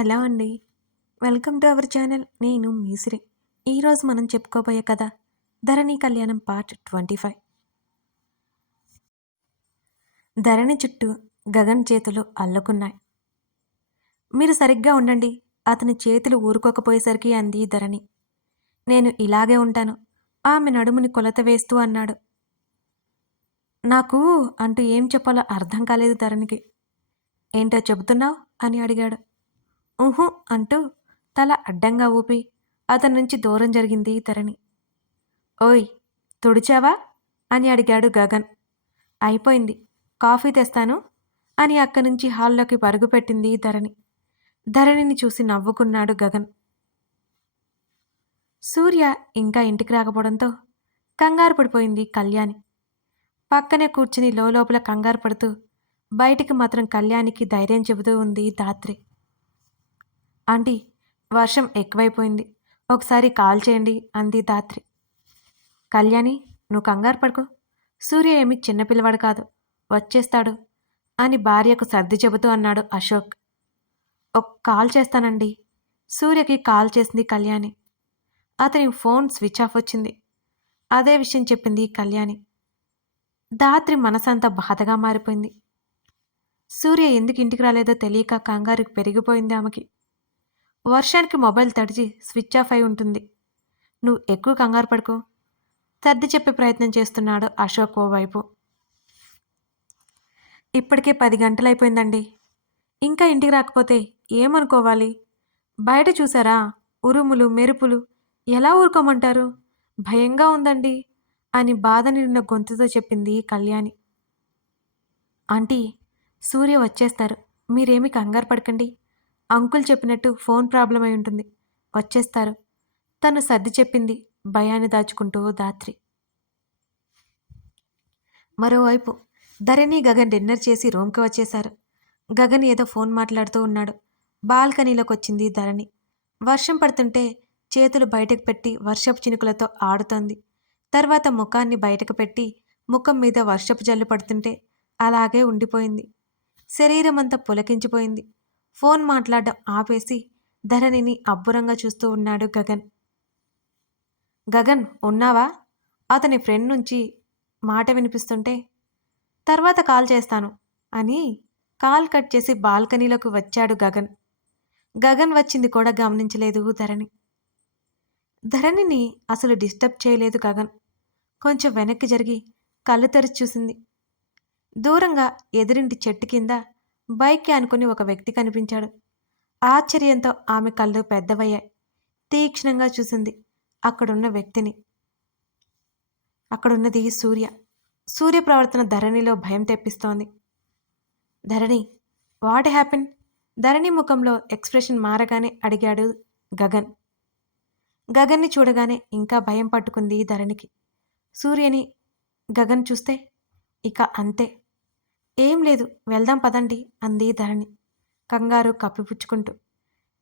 Hello అండి. Welcome to our channel. నేను మీసిరి. ఈరోజు మనం చెప్పుకోబోయే కథ ధరణి కళ్యాణం పార్ట్ ట్వంటీ ఫైవ్. ధరణి చుట్టూ గగన్ చేతులు అల్లుకున్నాయి. మీరు సరిగ్గా ఉండండి. అతని చేతులు ఊరుకోకపోయేసరికి అంది ధరణి. నేను ఇలాగే ఉంటాను. ఆమె నడుముని కొలత వేస్తూ అన్నాడు. నాకు అంటూ ఏం చెప్పాలో అర్థం కాలేదు ధరణికి. ఏంటో చెబుతున్నావు? అని అడిగాడు. ఊహు అంటూ తల అడ్డంగా ఊపి అతని నుంచి దూరం జరిగింది ధరణి ఓయ్ తుడిచావా? అని అడిగాడు గగన్. అయిపోయింది కాఫీ తెస్తాను అని అక్కడి నుంచి హాల్లోకి పరుగు పెట్టింది ధరణి. ధరణిని చూసి నవ్వుకున్నాడు గగన్. సూర్య ఇంకా ఇంటికి రాకపోవడంతో కంగారు పడిపోయింది కళ్యాణి. పక్కనే కూర్చుని లోపల కంగారు పడుతూ బయటికి మాత్రం కళ్యాణికి ధైర్యం చెబుతూ ఉంది దాత్రి ఆంటీ వర్షం ఎక్కువైపోయింది. ఒకసారి కాల్ చేయండి అంది ధాత్రి. కళ్యాణి నువ్వు కంగారు పడుకో. సూర్య ఏమి చిన్నపిల్లవాడు కాదు. వచ్చేస్తాడు అని భార్యకు సర్ది చెబుతూ అన్నాడు అశోక్. ఒక కాల్ చేస్తానండి. సూర్యకి కాల్ చేసింది కళ్యాణి. అతని ఫోన్ స్విచ్ ఆఫ్ వచ్చింది. అదే విషయం చెప్పింది కళ్యాణి. ధాత్రి మనసంతా బాధగా మారిపోయింది. సూర్య ఎందుకు ఇంటికి రాలేదో తెలియక కంగారు పెరిగిపోయింది ఆమెకి. వర్షానికి మొబైల్ తడిచి స్విచ్ ఆఫ్ అయి ఉంటుంది. నువ్వు ఎక్కువ కంగారు పడుకో. సర్ది చెప్పే ప్రయత్నం చేస్తున్నాడు అశోక్ ఓవైపు. ఇప్పటికే పది గంటలైపోయిందండి. ఇంకా ఇంటికి రాకపోతే ఏమనుకోవాలి? బయట చూసారా? ఉరుములు మెరుపులు ఎలా ఊరుకోమంటారు? భయంగా ఉందండి అని బాధ నిండిన గొంతుతో చెప్పింది కళ్యాణి. ఆంటీ సూర్య వచ్చేస్తారు. మీరేమి కంగారు పడకండి. అంకుల్ చెప్పినట్టు ఫోన్ ప్రాబ్లం అయి ఉంటుంది. వచ్చేస్తారు. తను సర్ది చెప్పింది భయాన్ని దాచుకుంటూ దాత్రి. మరోవైపు ధరణి గగన్ డిన్నర్ చేసి రూమ్కి వచ్చేశారు. గగన్ ఏదో ఫోన్ మాట్లాడుతూ ఉన్నాడు. బాల్కనీలోకి వచ్చింది ధరణి. వర్షం పడుతుంటే చేతులు బయటకు పెట్టి వర్షపు చినుకులతో ఆడుతోంది. తర్వాత ముఖాన్ని బయటకు పెట్టి ముఖం మీద వర్షపు జల్లు పడుతుంటే అలాగే ఉండిపోయింది. శరీరం అంతా పులకించిపోయింది. ఫోన్ మాట్లాడడం ఆపేసి ధరణిని అబ్బురంగా చూస్తూ ఉన్నాడు గగన్. గగన్ ఉన్నావా? అతని ఫ్రెండ్ నుంచి మాట వినిపిస్తుంటే తర్వాత కాల్ చేస్తాను అని కాల్ కట్ చేసి బాల్కనీలోకి వచ్చాడు గగన్. గగన్ వచ్చింది కూడా గమనించలేదు ధరణి. ధరణిని అసలు డిస్టర్బ్ చేయలేదు గగన్. కొంచెం వెనక్కి జరిగి కళ్ళు తెరిచి చూసింది. దూరంగా ఎదురింటి చెట్టు కింద బైక్కి అనుకుని ఒక వ్యక్తి కనిపించాడు. ఆశ్చర్యంతో ఆమె కళ్ళు పెద్దవయ్యాయి. తీక్షణంగా చూసింది అక్కడున్న వ్యక్తిని. అక్కడున్నది సూర్య. సూర్య ప్రవర్తన ధరణిలో భయం తెప్పిస్తోంది. ధరణి వాట్ హ్యాపెన్ ధరణి ముఖంలో ఎక్స్ప్రెషన్ మారగానే అడిగాడు గగన్. గగన్ని చూడగానే ఇంకా భయం పట్టుకుంది ధరణికి. సూర్యని గగన్ చూస్తే ఇక అంతే. ఏం లేదు వెళ్దాం పదండి అంది ధరణి కంగారు కప్పిపుచ్చుకుంటూ.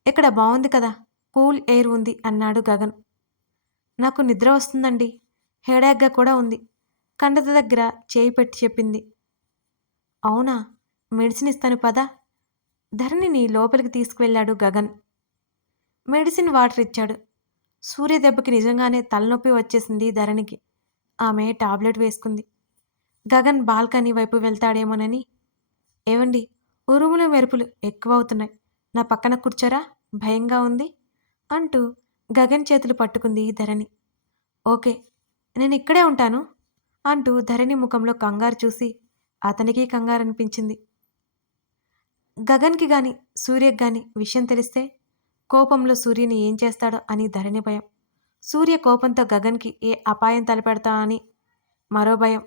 ఇక్కడ బాగుంది కదా కూల్ ఎయిర్ ఉంది అన్నాడు గగన్. నాకు నిద్ర వస్తుందండి హేడాగ్గా కూడా ఉంది కండత దగ్గర చేయి పెట్టి చెప్పింది. అవునా మెడిసిన్ ఇస్తాను పదా? ధరణిని లోపలికి తీసుకువెళ్ళాడు గగన్. మెడిసిన్ వాటర్ ఇచ్చాడు. సూర్య దెబ్బకి నిజంగానే తలనొప్పి వచ్చేసింది ధరణికి. ఆమె టాబ్లెట్ వేసుకుంది. గగన్ బాల్కనీ వైపు వెళ్తాడేమోనని. ఏవండి? ఉరుముల మెరుపులు ఎక్కువ అవుతున్నాయి నా పక్కన కూర్చోరా? భయంగా ఉంది అంటూ గగన్ చేతులు పట్టుకుంది ధరణి. ఓకే నేను ఇక్కడే ఉంటాను అంటూ ధరణి ముఖంలో కంగారు చూసి అతనికి కంగారు అనిపించింది గగన్కి గాని సూర్యకి గాని విషయం తెలిస్తే కోపంలో సూర్యుని ఏం చేస్తాడో అని ధరణి భయం. సూర్య కోపంతో గగన్కి ఏ అపాయం తలపెడతా అని మరో భయం.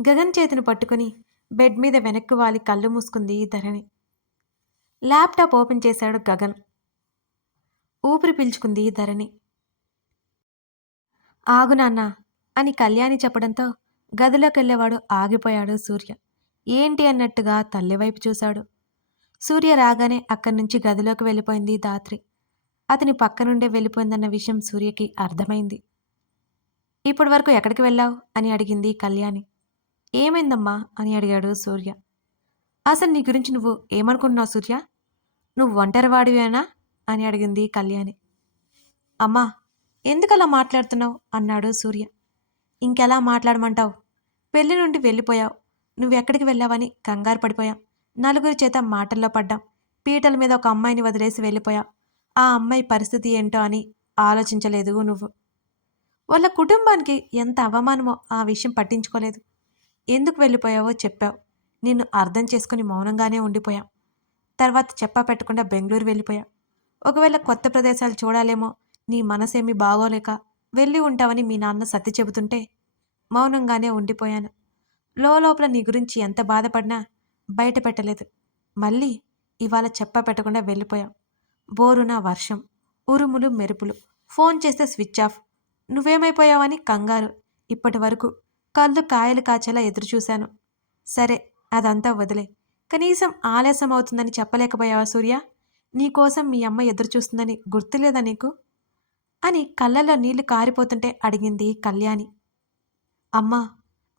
గగన్ చేతిని పట్టుకుని బెడ్ మీద వెనక్కు వాలి కళ్ళు మూసుకుంది ధరణి. ల్యాప్టాప్ ఓపెన్ చేశాడు గగన్. ఊపిరి పీల్చుకుంది ధరణి. ఆగు నాన్న అని కళ్యాణి చెప్పడంతో గదిలోకి వెళ్ళేవాడు ఆగిపోయాడు సూర్య. ఏంటి అన్నట్టుగా తల్లివైపు చూశాడు. సూర్య రాగానే అక్కడి నుంచి గదిలోకి వెళ్ళిపోయింది దాత్రి అతని పక్క నుండే వెళ్ళిపోయిందన్న విషయం సూర్యకి అర్థమైంది. ఇప్పటి వరకు ఎక్కడికి వెళ్ళావు? అని అడిగింది కళ్యాణి. ఏమైందమ్మా అని అడిగాడు సూర్య. అసలు నీ గురించి నువ్వు ఏమనుకుంటున్నావు సూర్య? నువ్వు ఒంటరివాడివేనా? అని అడిగింది కళ్యాణి. అమ్మా ఎందుకలా మాట్లాడుతున్నావు? అన్నాడు సూర్య. ఇంకెలా మాట్లాడమంటావు? పెళ్ళి నుండి వెళ్ళిపోయావు. నువ్వెక్కడికి వెళ్ళావని కంగారు పడిపోయాం. నలుగురి చేత మాటల్లో పడ్డాం. పీటల మీద ఒక అమ్మాయిని వదిలేసి వెళ్ళిపోయావు. ఆ అమ్మాయి పరిస్థితి ఏంటో అని ఆలోచించలేదు నువ్వు. వాళ్ళ కుటుంబానికి ఎంత అవమానమో ఆ విషయం పట్టించుకోలేదు. ఎందుకు వెళ్ళిపోయావో చెప్పావు. నిన్ను అర్థం చేసుకుని మౌనంగానే ఉండిపోయాం. తర్వాత చెప్పా పెట్టకుండా బెంగళూరు వెళ్ళిపోయాం. ఒకవేళ కొత్త ప్రదేశాలు చూడాలేమో నీ మనసేమీ బాగోలేక వెళ్ళి ఉంటావని మీ నాన్న సత్తి చెబుతుంటే మౌనంగానే ఉండిపోయాను. లోపల నీ గురించి ఎంత బాధపడినా బయట పెట్టలేదు. మళ్ళీ ఇవాళ చెప్పా పెట్టకుండా వెళ్ళిపోయాం. బోరున వర్షం ఉరుములు మెరుపులు ఫోన్ చేస్తే స్విచ్ ఆఫ్. నువ్వేమైపోయావని కంగారు. ఇప్పటి వరకు కళ్ళు కాయలు కాచేలా ఎదురుచూశాను సరే అదంతా వదిలే. కనీసం ఆలస్యం అవుతుందని చెప్పలేకపోయావా సూర్య? నీకోసం మీ అమ్మ ఎదురుచూస్తుందని గుర్తులేదా నీకు? అని కళ్ళల్లో నీళ్ళు కారిపోతుంటే అడిగింది కళ్యాణి. అమ్మా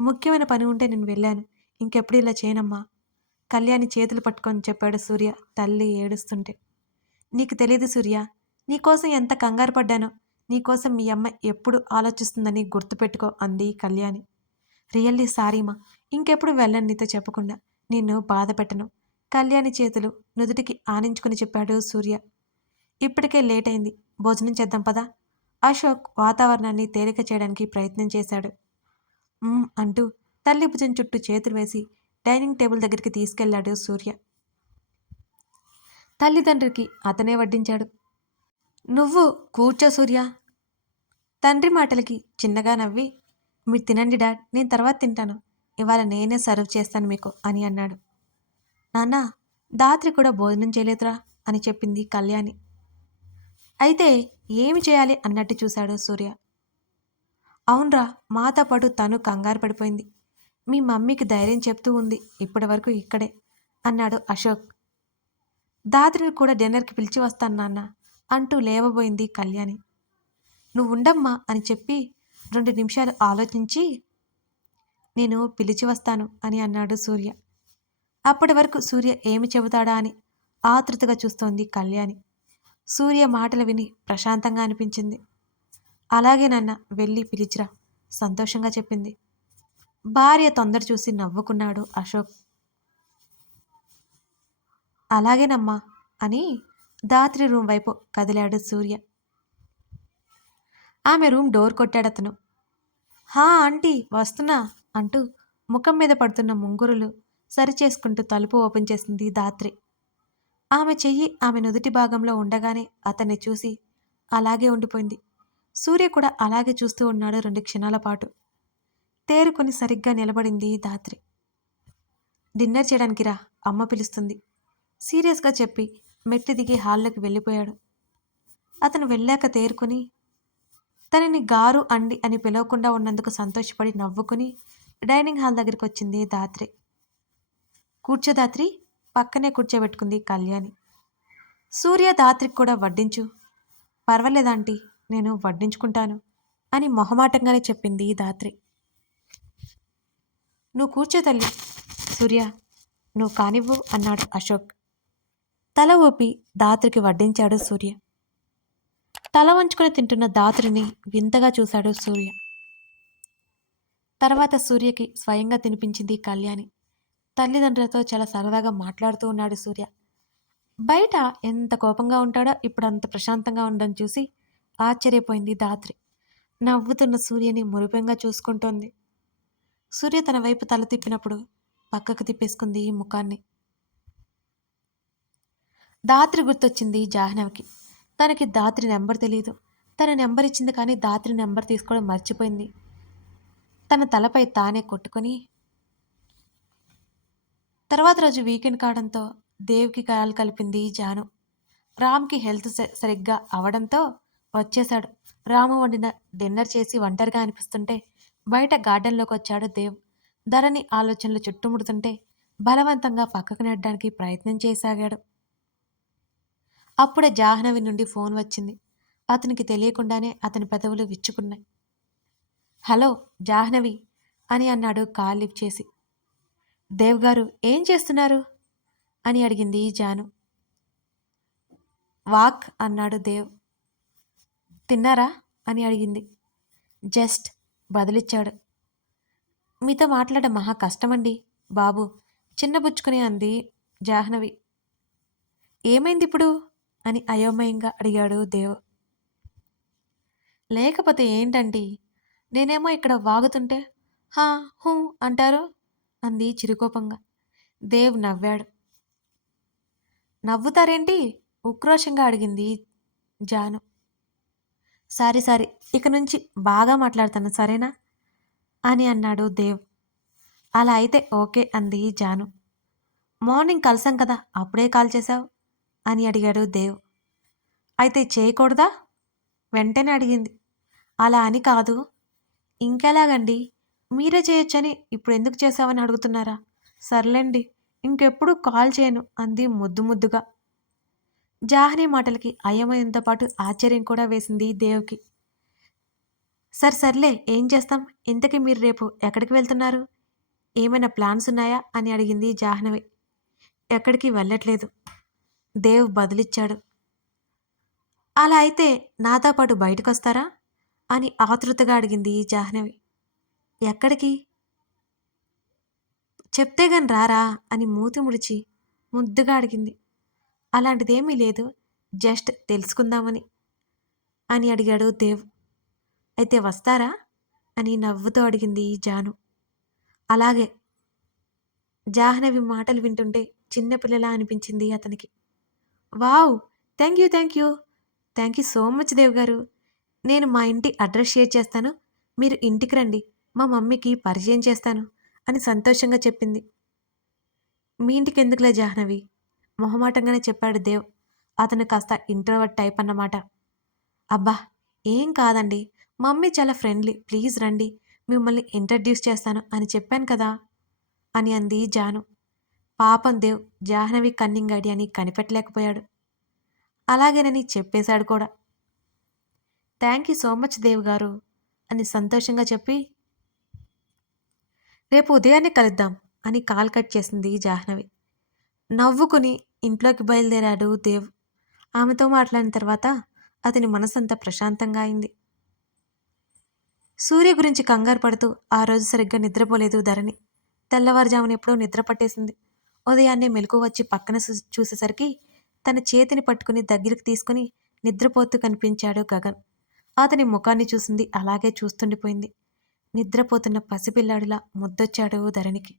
ముఖ్యమైన పని ఉంటే నేను వెళ్ళాను. ఇంకెప్పుడు ఇలా చేయనమ్మా. కళ్యాణి చేతులు పట్టుకొని చెప్పాడు సూర్య తల్లి ఏడుస్తుంటే. నీకు తెలియదు సూర్య నీకోసం ఎంత కంగారు పడ్డానో నీకోసం మీ అమ్మ ఎప్పుడు ఆలోచిస్తుందని గుర్తుపెట్టుకో అంది కళ్యాణి. రియల్లీ సారీమా ఇంకెప్పుడు వెళ్ళను నీతో చెప్పకుండా. నిన్ను బాధ పెట్టను. కళ్యాణి చేతులు నుదుటికి ఆనించుకుని చెప్పాడు సూర్య. ఇప్పటికే లేట్ అయింది. భోజనం చేద్దాం పదా? అశోక్ వాతావరణాన్ని తేలిక చేయడానికి ప్రయత్నం చేశాడు. అంటూ తల్లి భుజం చుట్టూ చేతులు వేసి డైనింగ్ టేబుల్ దగ్గరికి తీసుకెళ్ళాడు సూర్య. తల్లిదండ్రికి అతనే వడ్డించాడు. నువ్వు కూర్చో సూర్య. తండ్రి మాటలకి చిన్నగా నవ్వి మీరు తినండి డాడ్ నేను తర్వాత తింటాను. ఇవాళ నేనే సర్వ్ చేస్తాను మీకు అని అన్నాడు. నాన్న దాత్రి కూడా భోజనం చేయలేదురా అని చెప్పింది కళ్యాణి. అయితే ఏమి చేయాలి అన్నట్టు చూశాడు సూర్య. అవునరా మాతో పాటు తను కంగారు పడిపోయింది. మీ మమ్మీకి ధైర్యం చెప్తూ ఉంది ఇప్పటి వరకు ఇక్కడే అన్నాడు అశోక్. దాత్రిని కూడా డిన్నర్కి పిలిచి వస్తాను నాన్న అంటూ లేవబోయింది కళ్యాణి. నువ్వు ఉండమ్మా అని చెప్పి రెండు నిమిషాలు ఆలోచించి నేను పిలిచి వస్తాను అని అన్నాడు సూర్య. అప్పటి వరకు సూర్య ఏమి చెబుతాడా అని ఆతృతగా చూస్తోంది కళ్యాణి. సూర్య మాటలు విని ప్రశాంతంగా అనిపించింది. అలాగే నాన్న వెళ్ళి పిలిచిరా సంతోషంగా చెప్పింది. భార్య తొందర చూసి నవ్వుకున్నాడు అశోక్. అలాగేనమ్మా అని దాత్రి రూమ్ వైపు కదిలాడు సూర్య. ఆమె రూమ్ డోర్ కొట్టాడు అతను. హా ఆంటీ వస్తున్నా అంటూ ముఖం మీద పడుతున్న ముంగురులు సరిచేసుకుంటూ తలుపు ఓపెన్ చేసింది దాత్రి ఆమె చెయ్యి ఆమె నుదుటి భాగంలో ఉండగానే అతన్ని చూసి అలాగే ఉండిపోయింది. సూర్య కూడా అలాగే చూస్తూ ఉన్నాడు రెండు క్షణాల పాటు. తేరుకొని సరిగ్గా నిలబడింది దాత్రి డిన్నర్ చేయడానికి రా అమ్మ పిలుస్తుంది. సీరియస్గా చెప్పి మెట్టు దిగి హాల్లోకి వెళ్ళిపోయాడు. అతను వెళ్ళాక తేరుకొని తనని గారు అండి అని పిలవకుండా ఉన్నందుకు సంతోషపడి నవ్వుకుని డైనింగ్ హాల్ దగ్గరికి వచ్చింది దాత్రి కూర్చోదాత్రి పక్కనే కూర్చోబెట్టుకుంది కళ్యాణి. సూర్య దాత్రికి కూడా వడ్డించు. పర్వాలేదాంటీ నేను వడ్డించుకుంటాను అని మొహమాటంగానే చెప్పింది దాత్రి నువ్వు కూర్చో తల్లి సూర్య నువ్వు కానివ్వు అన్నాడు అశోక్. తల ఊపి దాత్రికి వడ్డించాడు సూర్య. తల వంచుకొని తింటున్న దాత్రిని వింతగా చూశాడు సూర్య. తర్వాత సూర్యకి స్వయంగా తినిపించింది కళ్యాణి. తల్లిదండ్రులతో చాలా సరదాగా మాట్లాడుతూ ఉన్నాడు సూర్య. బయట ఎంత కోపంగా ఉంటాడో ఇప్పుడు అంత ప్రశాంతంగా ఉండడం చూసి ఆశ్చర్యపోయింది దాత్రి. నవ్వుతున్న సూర్యని మురిపెంగా చూసుకుంటోంది. సూర్య తన వైపు తల తిప్పినప్పుడు పక్కకు తిప్పేసుకుంది ఈ ముఖాన్ని. దాత్రి గుర్తొచ్చింది జాహ్నవికి. తనకి దాత్రి నెంబర్ తెలియదు తన నెంబర్ ఇచ్చింది కానీ దాత్రి నెంబర్ తీసుకోవడం మర్చిపోయింది. తన తలపై తానే కొట్టుకొని తర్వాత రోజు వీకెండ్ కావడంతో దేవ్కి కాలు కలిపింది జాను. రామ్కి హెల్త్ స- సరిగ్గా అవడంతో వచ్చేశాడు. రాము వండిన డిన్నర్ చేసి ఒంటరిగా అనిపిస్తుంటే బయట గార్డెన్లోకి వచ్చాడు దేవ్. ధరణి ఆలోచనలు చుట్టుముడుతుంటే బలవంతంగా పక్కకు నెట్టడానికి ప్రయత్నం చేసాగాడు. అప్పుడే జాహ్నవి నుండి ఫోన్ వచ్చింది. అతనికి తెలియకుండానే అతని పెదవులు విచ్చుకున్నాయి. హలో జాహ్నవి అని అన్నాడు కాల్ లిఫ్ట్ చేసి. దేవ్ గారు ఏం చేస్తున్నారు? అని అడిగింది జాను. వాక్ అన్నాడు దేవ్. తిన్నారా? అని అడిగింది. జస్ట్ బదులిచ్చాడు. మీతో మాట్లాడడం మహా కష్టమండి బాబు చిన్నబుచ్చుకుని అంది జాహ్నవి. ఏమైంది ఇప్పుడు? అని అయోమయంగా అడిగాడు దేవ్. లేకపోతే ఏంటండి నేనేమో ఇక్కడ వాగుతుంటే హా హూ అంటారు అంది చిరుకోపంగా. దేవ్ నవ్వాడు. నవ్వుతారేంటి? ఉక్రోషంగా అడిగింది జాను. సారీ సారీ ఇక నుంచి బాగా మాట్లాడతాను సరేనా? అని అన్నాడు దేవ్. అలా అయితే ఓకే అంది జాను. మార్నింగ్ కలిసాం కదా అప్పుడే కాల్ చేశావు? అని అడిగాడు దేవ్. అయితే చేయకూడదా? వెంటనే అడిగింది. అలా అని కాదు. ఇంకెలాగండి? మీరే చేయొచ్చని ఇప్పుడు ఎందుకు చేసావని అడుగుతున్నారా? సర్లేండి ఇంకెప్పుడు కాల్ చేయను అంది ముద్దు ముద్దుగా. జాహ్నీ మాటలకి అయమయంతో పాటు ఆశ్చర్యం కూడా వేసింది దేవ్కి. సర్ సర్లే ఏం చేస్తాం? ఇంతకీ మీరు రేపు ఎక్కడికి వెళ్తున్నారు? ఏమైనా ప్లాన్స్ ఉన్నాయా? అని అడిగింది జాహ్నవి. ఎక్కడికి వెళ్ళట్లేదు. దేవ్ బదులిచ్చాడు. అలా అయితే నాతో పాటు బయటకొస్తారా? అని ఆతృతగా అడిగింది జాహ్నవి. ఎక్కడికి? చెప్తే గాని రారా? అని మూతి ముడిచి ముద్దుగా అడిగింది. అలాంటిదేమీ లేదు జస్ట్ తెలుసుకుందామని అని అడిగాడు దేవ్. అయితే వస్తారా? అని నవ్వుతూ అడిగింది జాను. అలాగే. జాహ్నవి మాటలు వింటుంటే చిన్నపిల్లలా అనిపించింది అతనికి. Wow thank you thank you thank you so much Dev గారు నేను మా ఇంటి అడ్రస్ షేర్ చేస్తాను. మీరు ఇంటికి రండి. మా మమ్మీకి పరిచయం చేస్తాను అని సంతోషంగా చెప్పింది. మీ ఇంటికి ఎందుకులే జాహ్నవి? మొహమాటంగానే చెప్పాడు దేవ్. అతను కాస్త ఇంట్రోవర్ట్ టైప్ అన్నమాట. అబ్బా ఏం కాదండి. మమ్మీ చాలా ఫ్రెండ్లీ ప్లీజ్ రండి. మిమ్మల్ని ఇంట్రడ్యూస్ చేస్తాను అని చెప్పాను కదా అని అంది జాను. పాపం దేవ్ జాహ్నవి కన్నింగ్ ఐడియాని కనిపెట్టలేకపోయాడు. అలాగేనని చెప్పేశాడు కూడా. Thank you so much Dev గారు అని సంతోషంగా చెప్పి రేపు ఉదయాన్నే కలుద్దాం అని కాల్ కట్ చేసింది జాహ్నవి. నవ్వుకుని ఇంట్లోకి బయలుదేరాడు దేవ్. ఆమెతో మాట్లాడిన తర్వాత అతని మనసంతా ప్రశాంతంగా అయింది. సూర్య గురించి కంగారు పడుతూ ఆ రోజు సరిగ్గా నిద్రపోలేదు ధరణి. తెల్లవారుజామున ఎప్పుడో నిద్ర పట్టేసింది. ఉదయాన్నే మెలకు వచ్చి పక్కన చూ- చూసేసరికి తన చేతిని పట్టుకుని దగ్గరికి తీసుకుని నిద్రపోతూ కనిపించాడు గగన్. అతని ముఖాన్ని చూసింది అలాగే చూస్తుండిపోయింది. నిద్రపోతున్న పసిపిల్లాడిలా ముద్దొచ్చాడు ధరణికి.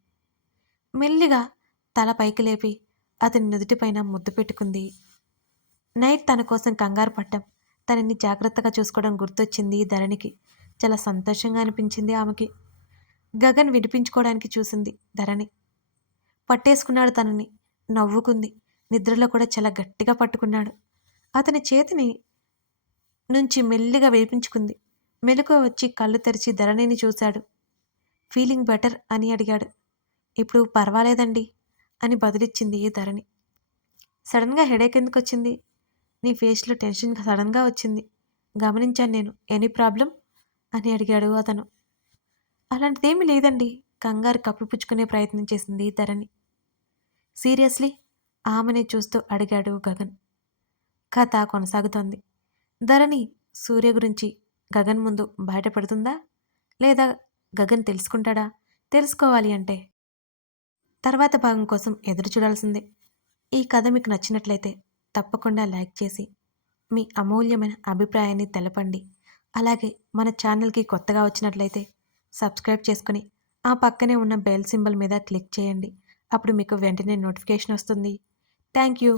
మెల్లిగా తల పైకి లేపి అతని నుదుటిపైన ముద్దు పెట్టుకుంది. నైట్ తన కోసం కంగారు పట్టం తనని జాగ్రత్తగా చూసుకోవడం గుర్తొచ్చింది ధరణికి. చాలా సంతోషంగా అనిపించింది ఆమెకి. గగన్ విడిపించుకోవడానికి చూసింది ధరణి. పట్టేసుకున్నాడు తనని. నవ్వుకుంది. నిద్రలో కూడా చాలా గట్టిగా పట్టుకున్నాడు. అతని చేతిని నుంచి మెల్లిగా వేపించుకుంది. మెలకు వచ్చి కళ్ళు తెరిచి ధరణిని చూశాడు. ఫీలింగ్ బెటర్ అని అడిగాడు. ఇప్పుడు పర్వాలేదండి అని బదులిచ్చింది ధరణి. సడన్గా హెడేక్ ఎందుకు వచ్చింది? నీ ఫేస్లో టెన్షన్ సడన్గా వచ్చింది. గమనించాను నేను. ఎనీ ప్రాబ్లం అని అడిగాడు అతను. అలాంటిదేమీ లేదండి. కంగారు కప్పిపుచ్చుకునే ప్రయత్నం చేసింది ధరణి. సీరియస్లీ? ఆమెని చూస్తూ అడిగాడు గగన్. కథ కొనసాగుతోంది. ధరణి సూర్య గురించి గగన్ ముందు బయటపడుతుందా? లేదా గగన్ తెలుసుకుంటాడా? తెలుసుకోవాలి అంటే. తర్వాత భాగం కోసం ఎదురు చూడాల్సిందే. ఈ కథ మీకు నచ్చినట్లయితే తప్పకుండా లైక్ చేసి మీ అమూల్యమైన అభిప్రాయాన్ని తెలపండి. అలాగే మన ఛానల్కి కొత్తగా వచ్చినట్లయితే సబ్స్క్రైబ్ చేసుకుని ఆ పక్కనే ఉన్న బెల్ సింబల్ మీద క్లిక్ చేయండి. అప్పుడు మీకు వెంటనే నోటిఫికేషన్ వస్తుంది. Thank you